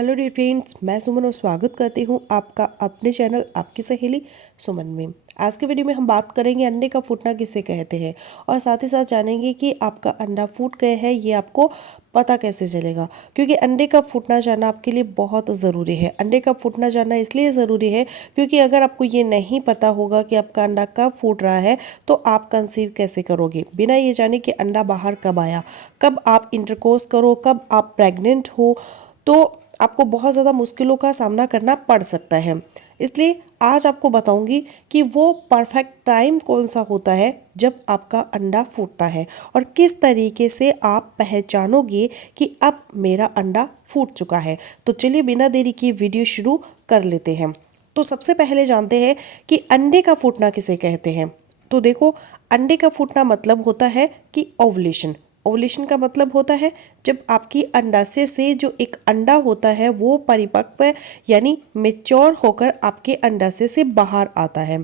Hello dear friends, मैं सुमन और स्वागत करती हूँ आपका अपने चैनल आपकी सहेली सुमन में। आज के वीडियो में हम बात करेंगे अंडे का फूटना किसे कहते हैं और साथ ही साथ जानेंगे कि आपका अंडा फूट गया है ये आपको पता कैसे चलेगा, क्योंकि अंडे का फूटना जानना आपके लिए बहुत ज़रूरी है। अंडे का फूटना जानना इसलिए ज़रूरी है क्योंकि अगर आपको ये नहीं पता होगा कि आपका अंडा कब फूट रहा है तो आप कंसीव कैसे करोगे, बिना ये जाने कि अंडा बाहर कब आया, कब आप इंटरकोर्स करो, कब आप प्रेग्नेंट हो, तो आपको बहुत ज़्यादा मुश्किलों का सामना करना पड़ सकता है। इसलिए आज आपको बताऊंगी कि वो परफेक्ट टाइम कौन सा होता है जब आपका अंडा फूटता है और किस तरीके से आप पहचानोगे कि अब मेरा अंडा फूट चुका है। तो चलिए बिना देरी किए वीडियो शुरू कर लेते हैं। तो सबसे पहले जानते हैं कि अंडे का फूटना किसे कहते हैं। तो देखो, अंडे का फूटना मतलब होता है कि ओवुलेशन। ओवुलेशन का मतलब होता है जब आपकी अंडाशय से जो एक अंडा होता है वो परिपक्व यानी मेच्योर होकर आपके अंडाशय से बाहर आता है,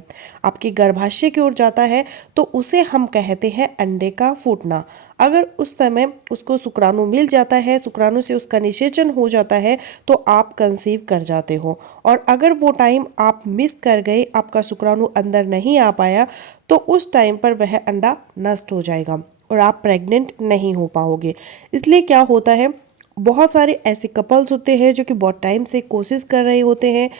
आपके गर्भाशय की ओर जाता है, तो उसे हम कहते हैं अंडे का फूटना। अगर उस समय उसको शुक्राणु मिल जाता है, शुक्राणु से उसका निषेचन हो जाता है, तो आप कंसीव कर जाते हो। और अगर वो टाइम आप मिस कर गए, आपका शुक्राणु अंदर नहीं आ पाया, तो उस टाइम पर वह अंडा नष्ट हो जाएगा और आप प्रेग्नेंट नहीं हो पाओगे। इसलिए क्या होता है, बहुत सारे ऐसे कपल्स होते हैं जो कि बहुत टाइम से कोशिश कर रहे होते हैं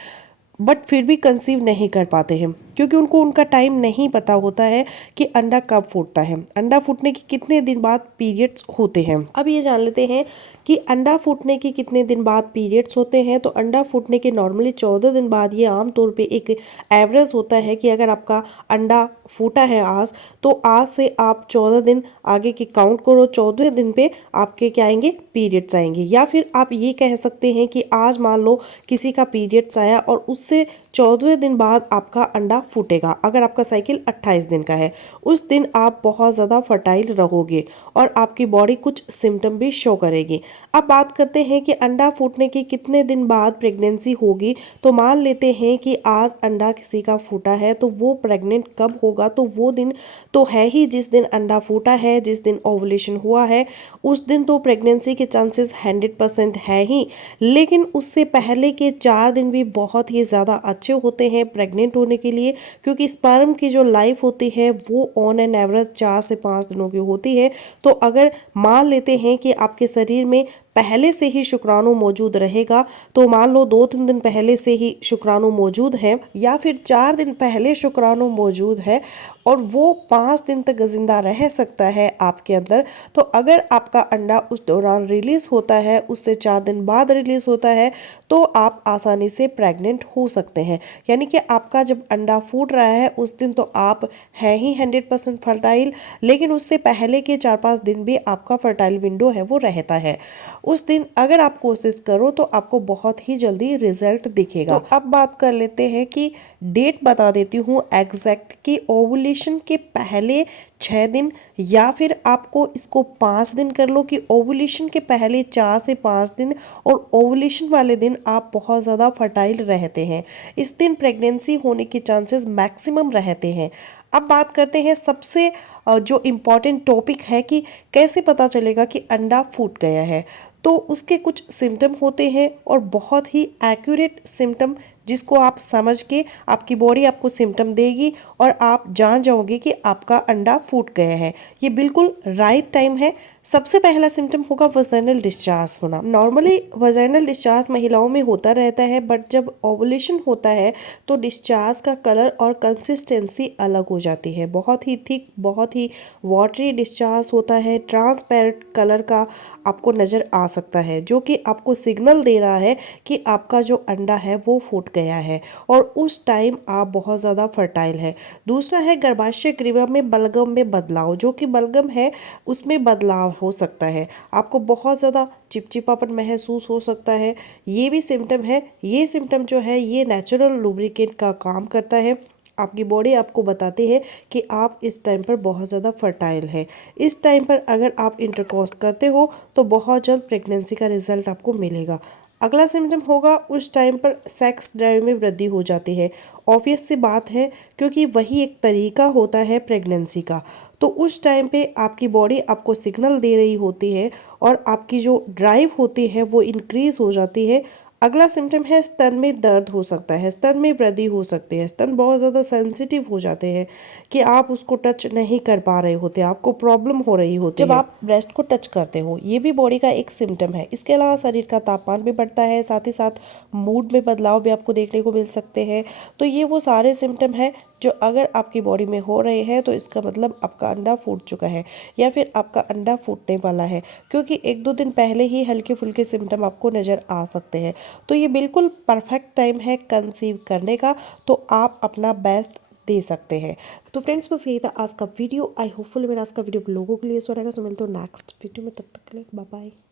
बट फिर भी कंसीव नहीं कर पाते हैं, क्योंकि उनको उनका टाइम नहीं पता होता है कि अंडा कब फूटता है, अंडा फूटने के कितने दिन बाद पीरियड्स होते हैं। अब ये जान लेते हैं कि अंडा फूटने के कितने दिन बाद पीरियड्स होते हैं। तो अंडा फूटने के नॉर्मली 14 दिन बाद, ये आमतौर पे एक एवरेज होता है कि अगर आपका अंडा फूटा है आज, तो आज से आप 14 दिन आगे की काउंट करो, 14वें दिन पे आपके क्या आएंगे, पीरियड्स आएंगे। या फिर आप ये कह सकते हैं कि आज मान लो किसी का पीरियड्स आया और उससे 14वें दिन बाद आपका अंडा फूटेगा। अगर आपका साइकिल 28 दिन का है, उस दिन आप बहुत ज़्यादा फर्टाइल रहोगे और आपकी बॉडी कुछ सिम्टम भी शो करेगी। अब बात करते हैं कि अंडा फूटने के कितने दिन बाद प्रेगनेंसी होगी। तो मान लेते हैं कि आज अंडा किसी का फूटा है, तो वो प्रेग्नेंट कब होगा, तो वो दिन तो है ही जिस दिन अंडा फूटा है, जिस दिन ओवुलेशन हुआ है, उस दिन तो प्रेगनेंसी के चांसेस 100% है ही। लेकिन उससे पहले के 4 दिन भी बहुत ही ज़्यादा अच्छे होते हैं प्रेग्नेंट होने के लिए, क्योंकि स्पर्म की जो लाइफ होती है वो ऑन एन एवरेज 4 से 5 दिनों की होती है। तो अगर मान लेते हैं कि आपके शरीर में पहले से ही शुक्राणु मौजूद रहेगा, तो मान लो 2-3 दिन पहले से ही शुक्राणु मौजूद है या फिर 4 दिन पहले शुक्राणु मौजूद है और वो 5 दिन तक जिंदा रह सकता है आपके अंदर, तो अगर आपका अंडा उस दौरान रिलीज होता है, उससे 4 दिन बाद रिलीज होता है, तो आप आसानी से प्रेग्नेंट हो सकते हैं। यानी कि आपका जब अंडा फूट रहा है उस दिन तो आप हैं ही 100% फर्टाइल, लेकिन उससे पहले के 4-5 दिन भी आपका फर्टाइल विंडो है वो रहता है। उस दिन अगर आप कोशिश करो तो आपको बहुत ही जल्दी रिजल्ट दिखेगा। तो अब बात कर लेते हैं कि डेट बता देती हूँ एग्जैक्ट कि ओवुलेशन के पहले 6 दिन या फिर आपको इसको 5 दिन कर लो कि ओवुलेशन के पहले 4 से 5 दिन और ओवुलेशन वाले दिन आप बहुत ज़्यादा फर्टाइल रहते हैं। इस दिन प्रेगनेंसी होने के चांसेस मैक्सिमम रहते हैं। अब बात करते हैं सबसे जो इम्पॉर्टेंट टॉपिक है कि कैसे पता चलेगा कि अंडा फूट गया है। तो उसके कुछ सिम्टम होते हैं और बहुत ही एक्यूरेट सिम्टम, जिसको आप समझ के आपकी बॉडी आपको सिम्टम देगी और आप जान जाओगे कि आपका अंडा फूट गया है। ये बिल्कुल राइट टाइम है। सबसे पहला सिम्टम होगा वजाइनल डिस्चार्ज होना। नॉर्मली वजाइनल डिस्चार्ज महिलाओं में होता रहता है, बट जब ओवुलेशन होता है तो डिस्चार्ज का कलर और कंसिस्टेंसी अलग हो जाती है। बहुत ही थिक, बहुत ही वाटरी डिस्चार्ज होता है, ट्रांसपेरेंट कलर का आपको नज़र आ सकता है, जो कि आपको सिग्नल दे रहा है कि आपका जो अंडा है वो फूट गया है और उस टाइम आप बहुत ज़्यादा फर्टाइल है। दूसरा है गर्भाशय ग्रीवा में बलगम में बदलाव, जो कि बलगम है उसमें बदलाव हो सकता है, आपको बहुत ज़्यादा चिपचिपापन महसूस हो सकता है। ये भी सिम्टम है। ये सिम्टम जो है ये नेचुरल लुब्रिकेंट का काम करता है। आपकी बॉडी आपको बताती है कि आप इस टाइम पर बहुत ज़्यादा फर्टाइल है। इस टाइम पर अगर आप इंटरकोर्स करते हो तो बहुत जल्द प्रेगनेंसी का रिजल्ट आपको मिलेगा। अगला सिम्टम होगा उस टाइम पर सेक्स ड्राइव में वृद्धि हो जाती है। ऑब्वियस सी बात है, क्योंकि वही एक तरीका होता है प्रेगनेंसी का। तो उस टाइम पे आपकी बॉडी आपको सिग्नल दे रही होती है और आपकी जो ड्राइव होती है वो इंक्रीज़ हो जाती है। अगला सिम्टम है स्तन में दर्द हो सकता है, स्तन में वृद्धि हो सकती है, स्तन बहुत ज़्यादा सेंसिटिव हो जाते हैं कि आप उसको टच नहीं कर पा रहे होते, आपको प्रॉब्लम हो रही होती है जब आप ब्रेस्ट को टच करते हो। ये भी बॉडी का एक सिम्टम है। इसके अलावा शरीर का तापमान भी बढ़ता है, साथ ही साथ मूड में बदलाव भी आपको देखने को मिल सकते हैं। तो ये वो सारे सिम्टम हैं जो अगर आपकी बॉडी में हो रहे हैं तो इसका मतलब आपका अंडा फूट चुका है या फिर आपका अंडा फूटने वाला है, क्योंकि 1-2 दिन पहले ही हल्के फुल्के सिम्टम आपको नज़र आ सकते हैं। तो ये बिल्कुल परफेक्ट टाइम है कंसीव करने का, तो आप अपना बेस्ट दे सकते हैं। तो फ्रेंड्स बस यही था आज का वीडियो। आई होपफुल मेरा आज का वीडियो आप लोगों के लिए सो रहेगा। सो मिलते हो नेक्स्ट वीडियो में, तब तक के लिए बाय बाय।